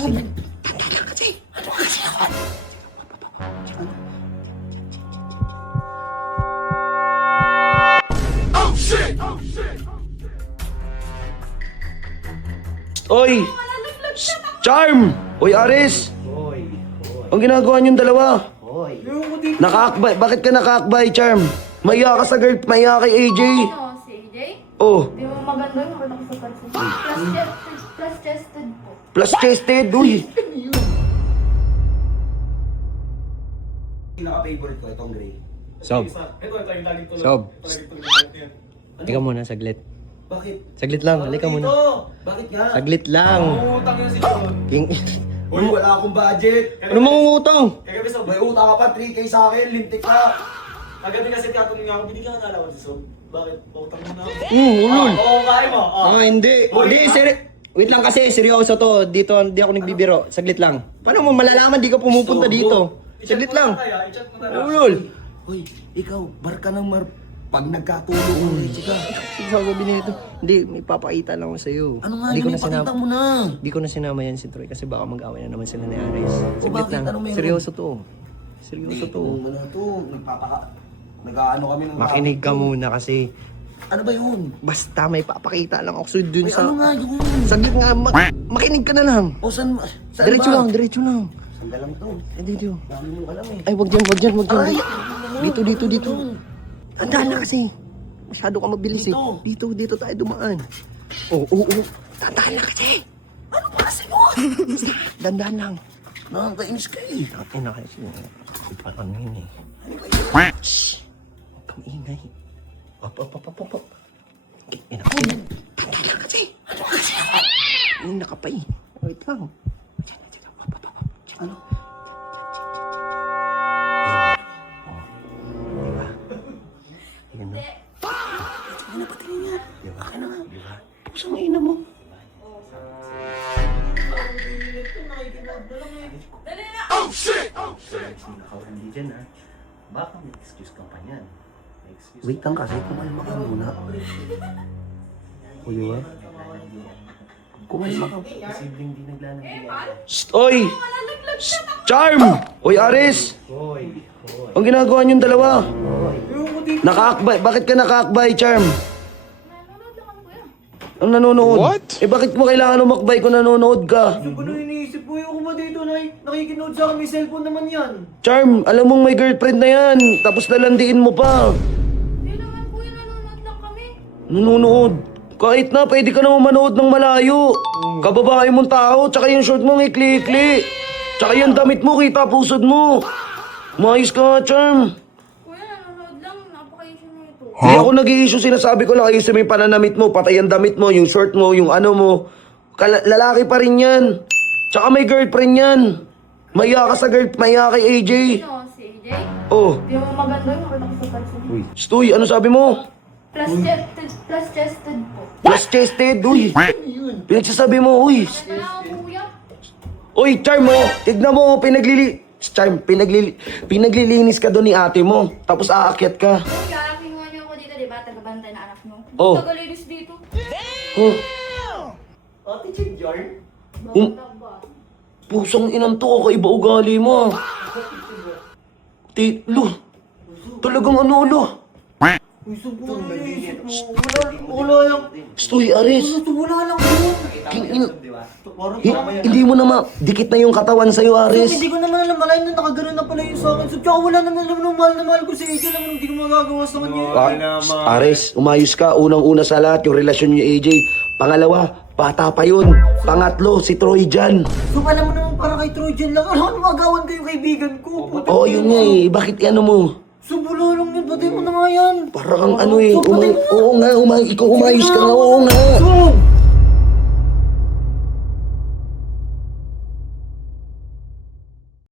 Oy! Charm! Oy, Aris! Ang ginagawa niyong dalawa? Nakaakbay. Bakit ka nakaakbay, Charm? Maya ka sa girl, maya kay AJ. Ano, si AJ? Oh, Di mo maganda yung makita ko sa pansin. Plus chested po. plus chested, uy. Pinaka-favorite ko itong gray. Sob. Ito yung lagi tulog. Sob. Lagi tulog yan. Halika muna, saglit. Bakit? Saglit lang, halika muna. Bakit nga? Saglit lang. Utang yan si John. King... Uy, wala akong budget. Ano mangungutang? Kagabi Sob, May utang ka pa, 3K sa akin, lintik ka. kagabi kasi tiyatong niya ako, binigyan ka na alawan si Sob. Bakit? Utang mo na ako. Ulol. Oo, kaya mo. Ah, hindi. Hindi, wait lang kasi, seryoso to. Dito, hindi ako nagbibiro. Saglit lang. Paano mo malalaman di ka pumupunta dito? Saglit lang. I-chat mo na lang. Ulol. Uy, ikaw, barka ng pag nagkatulog mo, chika. Sasabi nito. Hindi, may papakita lang ako sa'yo. Ano nga Hindi yun, ipakita mo na. Hindi ko na sinama yan si Troy kasi baka mag-away na naman sila ni Aris. Saglit bakit? lang. Anong meron? Seryoso to. Seryoso to. Ano to, nag-ano kami ng... Makinig ka muna kasi Ano ba yun? basta may papakita lang ako sa'yo dun Uy, sa... ano nga yun? Saglit nga, makinig ka na lang. O, saan Diretso ba? lang, diretso lang. Saan ka lang to? Eh, dito. Dami mo alam eh. Ay, wag dyan, wag dyan, wag dyan. Ay, Dito. Tandaan na kasi. Masyado ka mabilis eh. Dito. Dito tayo dumaan. Oo. Tandaan na kasi. Ano ba kasi mo? Dandaan lang. Nakakainis ka eh. Ay, na kasi. Ano yun eh. Shhh. Huwag kang ingay. Op. Tandaan na kasi. Ano kasi? Yung nakapay. Wait lang. Diyan. Ano? Ano ba tingin niya? Akin na nga. Pusang ina mo. Hindi dyan ha. Baka may excuse ka pa yan. Wait lang kasi, kumalma ka muna. O, di ba? Kumalma ka. Posibleng di naglalagay. Shh, oy! Shh, Charm! Oy, Aris! Ang ginagawa niyong dalawa? Nakaakbay. Bakit ka nakaakbay, Charm? Nanonood lang ako kuya. Ang nanonood? What? Eh, bakit mo kailangan umakbay kung nanonood ka? Ano iniisip mo yung kuma dito na nakikinood sa akin, may cellphone naman yan. Charm, alam mong may girlfriend na yan. Tapos lalandiin mo pa. Hindi naman kuya, nanonood lang kami. Nanonood. Kahit na, pwede ka naman manood ng malayo. Kababae mong tao, tsaka yung short mo, ikli-ikli. Tsaka yung damit mo, kita pusod mo. Maayos ka nga, Charm. Kuya, nanonood lang. Napaka-issue na ito. Hindi ako nag-i-issue, sinasabi ko lang ayusin mo yung pananamit mo, patay ang damit mo, yung short mo, yung ano mo. Lalaki pa rin yan. Tsaka may girlfriend yan. Maya ka sa maya kay AJ. Ano, si AJ? Oh, Di mo maganda yung makita ko sa pansin. Stoy, ano sabi mo? Plus chested po. Plus chested, uy. Pinagsasabi mo, uy. Ano lang ako kuya? Uy, Charm mo, tignan mo, Charm, pinaglilinis ka doon ni ate mo. Tapos aakyat ka. Kuya, kinuha niyo ako dito, di ba? Tagabantay na anak mo. Oh. Tagalinis dito. Oh, Ate Chick Jarn? Bata ba? pusang inang to, kakaiba ugali mo. Lo, talagang ano, lo. Uy, sobrang iniisip mo. Wala lang. Stoy, Aris. Wala lang yun. Parang Hindi mo na dikit na yung katawan sa'yo, Aris. Hindi ko naman alam, malayo na nakagano'n na pala yun sa akin. So, tsaka wala naman alam ng mahal na mahal ko si AJ. Alam mo, hindi ko magagawa sa kanya yun. Aris, umayos ka. Unang-una sa lahat, yung relasyon niyo AJ. Pangalawa, bata pa yun. Pangatlo, si Troy dyan. So, alam mo naman para kay Trojan lang. Ano magawan ko yung kaibigan ko? Oo, yun nga eh. Bakit ano mo? So, wala lang yun. Patay mo na nga yan. Parang ano eh. So, patay mo na. Oo nga, ikaw umayos ka nga. Oo nga. So,